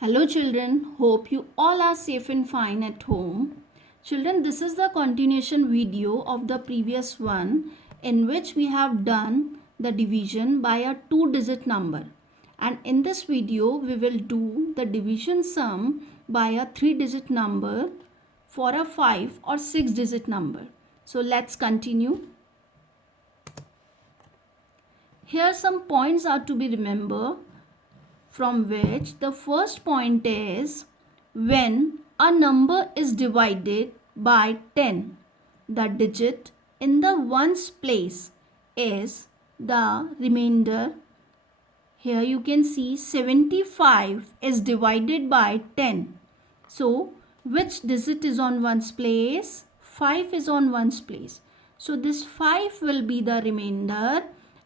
Hello children, hope you all are safe and fine at home. Children, this is the continuation video of the previous one in which we have done the division by a two-digit number. And in this video, we will do the division sum by a three-digit number for a five or six-digit number. So let's continue. Here some points are to be remembered, from which the first point is when a number is divided by 10, the digit in the ones place is the remainder. Here you can see 75 is divided by 10. So which digit is on ones place? 5 is on ones place. So this 5 will be the remainder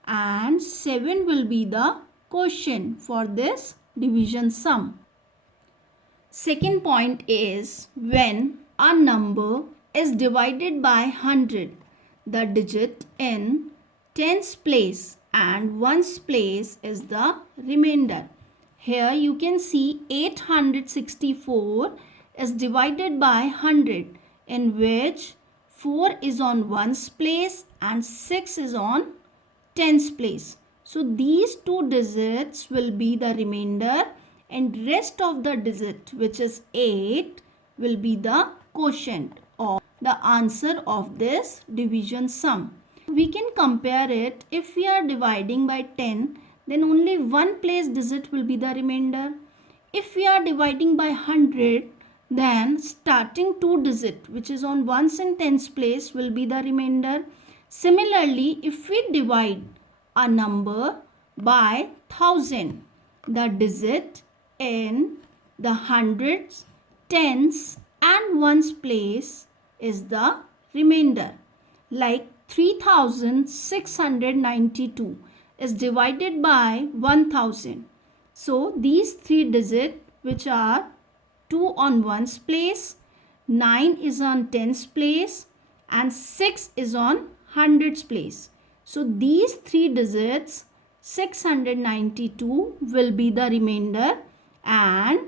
and 7 will be the quotient for this division sum. Second point is when a number is divided by 100, the digit in tens place and ones place is the remainder. Here you can see 864 is divided by 100, in which 4 is on ones place and 6 is on tens place. So these two digits will be the remainder and rest of the digit, which is 8, will be the quotient or the answer of this division sum. We can compare it. If we are dividing by 10, then only one place digit will be the remainder. If we are dividing by 100, then starting two digit, which is on ones and tens place, will be the remainder. Similarly, if we divide a number by 1000, the digit in the hundreds, tens and ones place is the remainder. Like 3692 is divided by 1000. So these three digits, which are 2 on ones place, 9 is on tens place and 6 is on hundreds place. So these three digits 692 will be the remainder and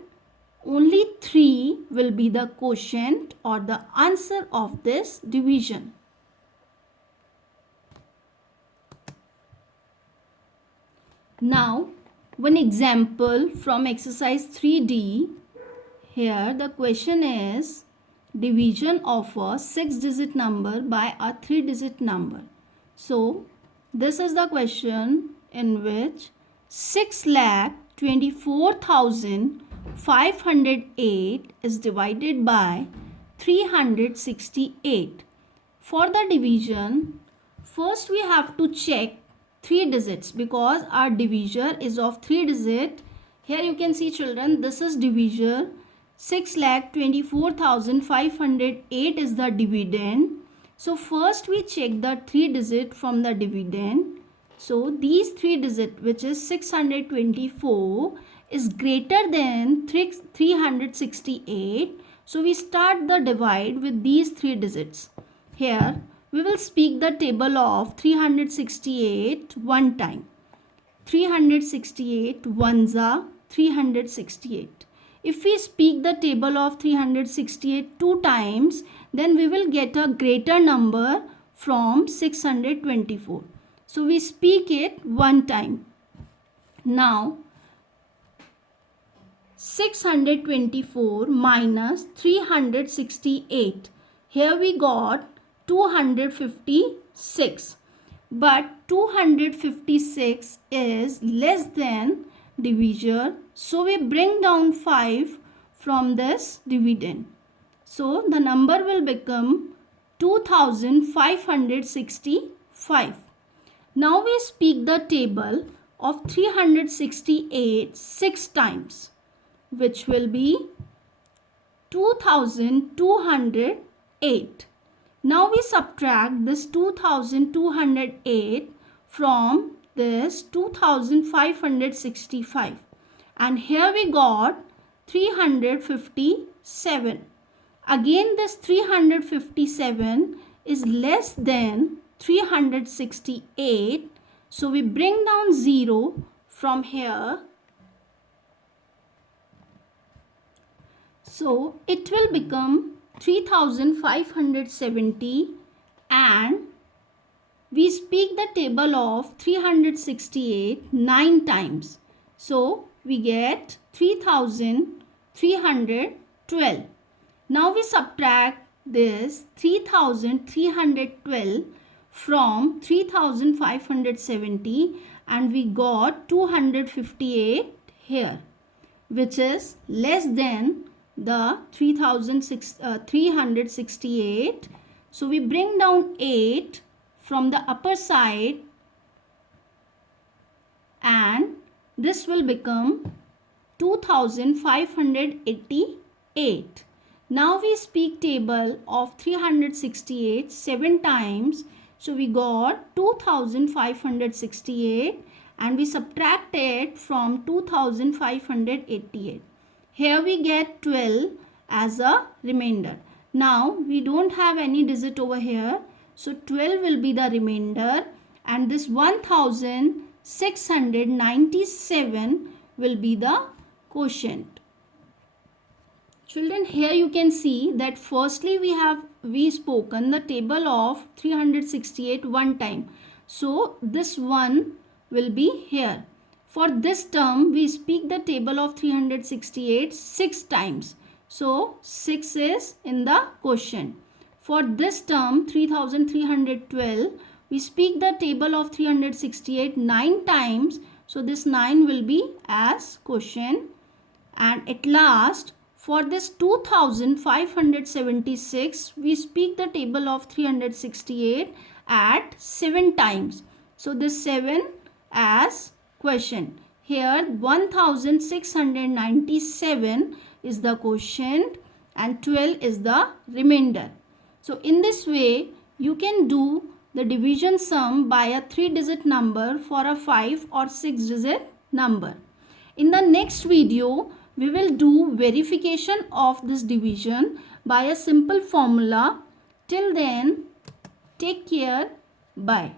only 3 will be the quotient or the answer of this division. Now one example from exercise 3D. Here the question is division of a 6-digit number by a 3-digit number. So this is the question in which 6,24,508 is divided by 368. For the division, first we have to check three digits because our divisor is of three digit. Here you can see children, this is divisor. 6,24,508 is the dividend. So first we check the three digit from the dividend. So these three digit, which is 624, is greater than 368. So we start the divide with these three digits. Here we will speak the table of 368 one time. 368 ones are 368. If we speak the table of 368 two times, then we will get a greater number from 624. So we speak it one time. Now 624 minus 368. Here we got 256. But 256 is less than divisor. So we bring down 5 from this dividend. So the number will become 2565. Now we speak the table of 368 6 times, which will be 2208. Now we subtract this 2208 from this 2565 and here we got 357. Again this 357 is less than 368, so we bring down 0 from here So it will become 3570, and we speak the table of 368 9 times. So we get 3312. Now we subtract this 3312 from 3570 and we got 258 here, which is less than the 368. So we bring down 8 from the upper side and this will become 2588. Now we speak table of 368 7 times. So we got 2568 and we subtract it from 2588. Here we get 12 as a remainder. Now we don't have any digit over here. So 12 will be the remainder and this 1697 will be the quotient. Children, here you can see that firstly we spoken the table of 368 one time. So this one will be here. For this term we speak the table of 368 6 times. So 6 is in the quotient. For this term 3312 we speak the table of 368 9 times. So this 9 will be as quotient. And at last for this 2576 we speak the table of 368 at 7 times. So this 7 as quotient. Here 1697 is the quotient and 12 is the remainder. So in this way you can do the division sum by a 3-digit number for a 5 or 6-digit number. In the next video we will do verification of this division by a simple formula. Till then, take care. Bye.